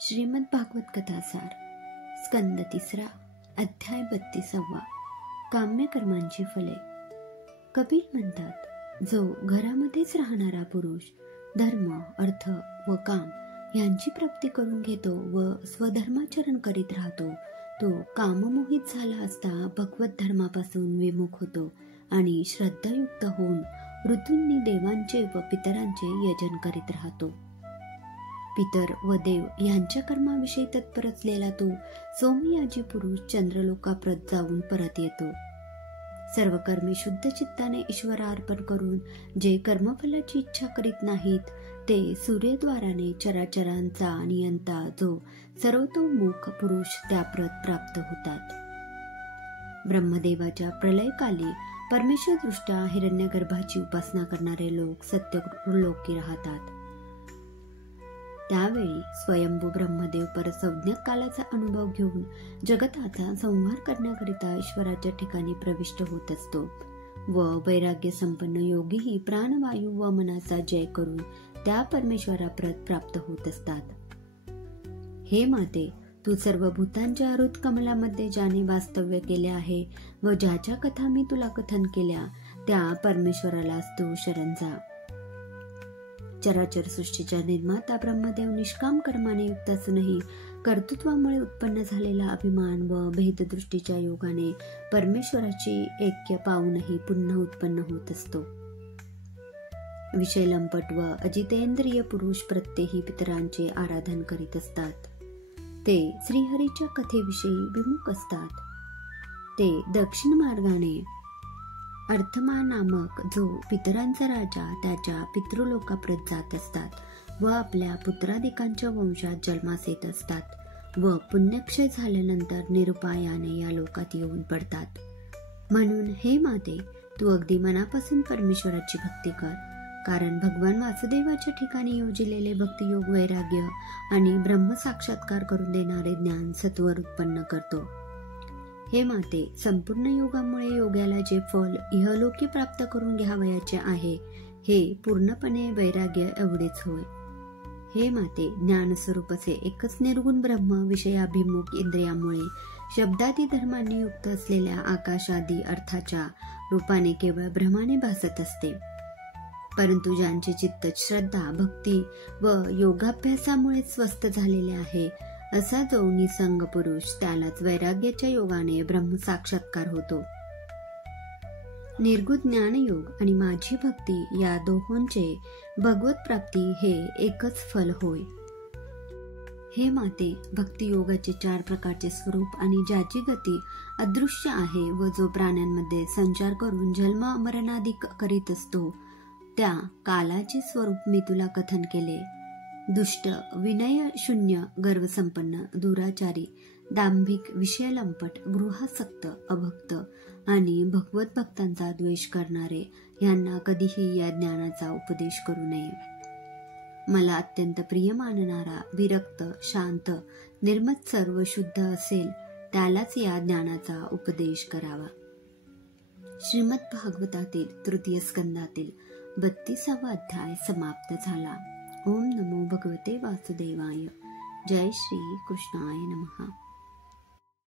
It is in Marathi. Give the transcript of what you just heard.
श्रीमद भागवत कथासार स्कंद 3 अध्याय 32 काम्य कर्मांची फले। कपिल म्हणतात, जो घरामध्येच राहणारा पुरुष धर्म अर्थ व काम यांची प्राप्ती करून घेतो व स्वधर्माचरण करीत राहतो, तो काममोहित झाला असता भगवत धर्मापासून विमुख होतो आणि श्रद्धायुक्त होऊन ऋतूंनी देवांचे व पितरांचे यजन करीत राहतो। पितर व देव यांच्या कर्माविषयी तत्पर असलेला तो सोमयाजी पुरुष चंद्रलोकाप्रत जाऊन परत येतो। सर्व कर्मे शुद्ध चित्ताने ईश्वरा अर्पण करून जे कर्मफलाची इच्छा करीत नाहीत ते सूर्यद्वाराने चराचरांचा नियंता जो सर्वतोमुख पुरुष त्याप्रत प्राप्त होतात। ब्रह्मदेवाच्या प्रलयकाली परमेश्वर दृष्ट्या हिरण्यगर्भाची उपासना करणारे लोक सत्यलोकी राहतात। त्यावेळी स्वयंभू ब्रह्मदेव परसंज्ञक कालाचा अनुभव घेऊन जगताचा संहार करण्याकरिता ईश्वराच्या ठिकाणी प्रविष्ट होत असतो व वैराग्य संपन्न योगीही प्राणवायू व मनाचा जय करून त्या परमेश्वराप्रत प्राप्त होत असतात। हे माते, तू सर्व भूतांच्या हृत कमलामध्ये ज्याने वास्तव्य केले आहे व ज्याच्या कथा मी तुला कथन केल्या त्या परमेश्वरालाच तू शरण जा। चराचर सृष्टीच्या निर्माता ब्रह्मदेव निष्काम कर्माने युक्त असूनही कर्तृत्वामुळे उत्पन्न झालेला अभिमान व भेददृष्टीच्या योगाने परमेश्वराची ऐक्य पाहूनही पुन्हा उत्पन्न होत असतो। विषयलंपट व अजितेंद्रिय पुरुष प्रत्येही पितरांचे आराधन करीत असतात। ते श्रीहरीच्या कथेविषयी विमुख असतात। ते दक्षिण मार्गाने अर्थमा नामक जो पितरांचा राजा त्याच्या पितृलोकाप्रत जात असतात व आपल्या पुत्रादिकांच्या वंशात जन्मास येत असतात व पुण्यक्षय झाल्यानंतर निरुपायाने या लोकात येऊन पडतात। म्हणून हे माते, तू अगदी मनापासून परमेश्वराची भक्ती कर, कारण भगवान वासुदेवाच्या ठिकाणी योजिलेले भक्तियोग वैराग्य आणि ब्रह्म साक्षात्कार करून देणारे ज्ञान सत्वर उत्पन्न करतो। हे माते, संपूर्ण योगामुळे योग्याला जे फल इहलोकी प्राप्त करून घ्यावयाचे आहे हे पूर्णपणे वैराग्य एवढेच होय। हे माते, ज्ञानस्वरूप असे एकच निर्गुण ब्रह्म विषयाभिमुख इंद्रियामुळे शब्दादी धर्मांनी युक्त असलेल्या आकाशादी अर्थाच्या रूपाने केवळ भ्रमाने भासत असते। परंतु ज्यांचे चित्त श्रद्धा भक्ती व योगाभ्यासामुळे स्वस्थ झालेले आहे असा जो निसंग पुरुष त्यालाच वैराग्याच्या योगाने ब्रह्म साक्षात्कार होतो। निर्गुण ज्ञानयोग आणि माझी भक्ती या दोहोंचे भगवत प्राप्ती हे एकच फल होय। हे माते, भक्ती योगाचे 4 प्रकारचे स्वरूप आणि ज्याची गती अदृश्य आहे व जो प्राण्यांमध्ये संचार करून जन्म मरणाधिक करीत असतो त्या कालाचे स्वरूप मी तुला कथन केले। दुष्ट, विनय शून्य, गर्वसंपन्न, दुराचारी, दांभिक, विषयलंपट, गृहासक्त, अभक्त आणि भगवत भक्तांचा द्वेष करणारे यांना कधीही या ज्ञानाचा उपदेश करू नये। मला अत्यंत प्रिय मानणारा विरक्त, शांत, निर्मत्सर व शुद्ध असेल त्यालाच या ज्ञानाचा उपदेश करावा। श्रीमद भागवतातील तृतीय स्कंदातील 32वा अध्याय समाप्त झाला। ओम नमो भगवते वासुदेवाय। जय श्री कृष्णाय नमः।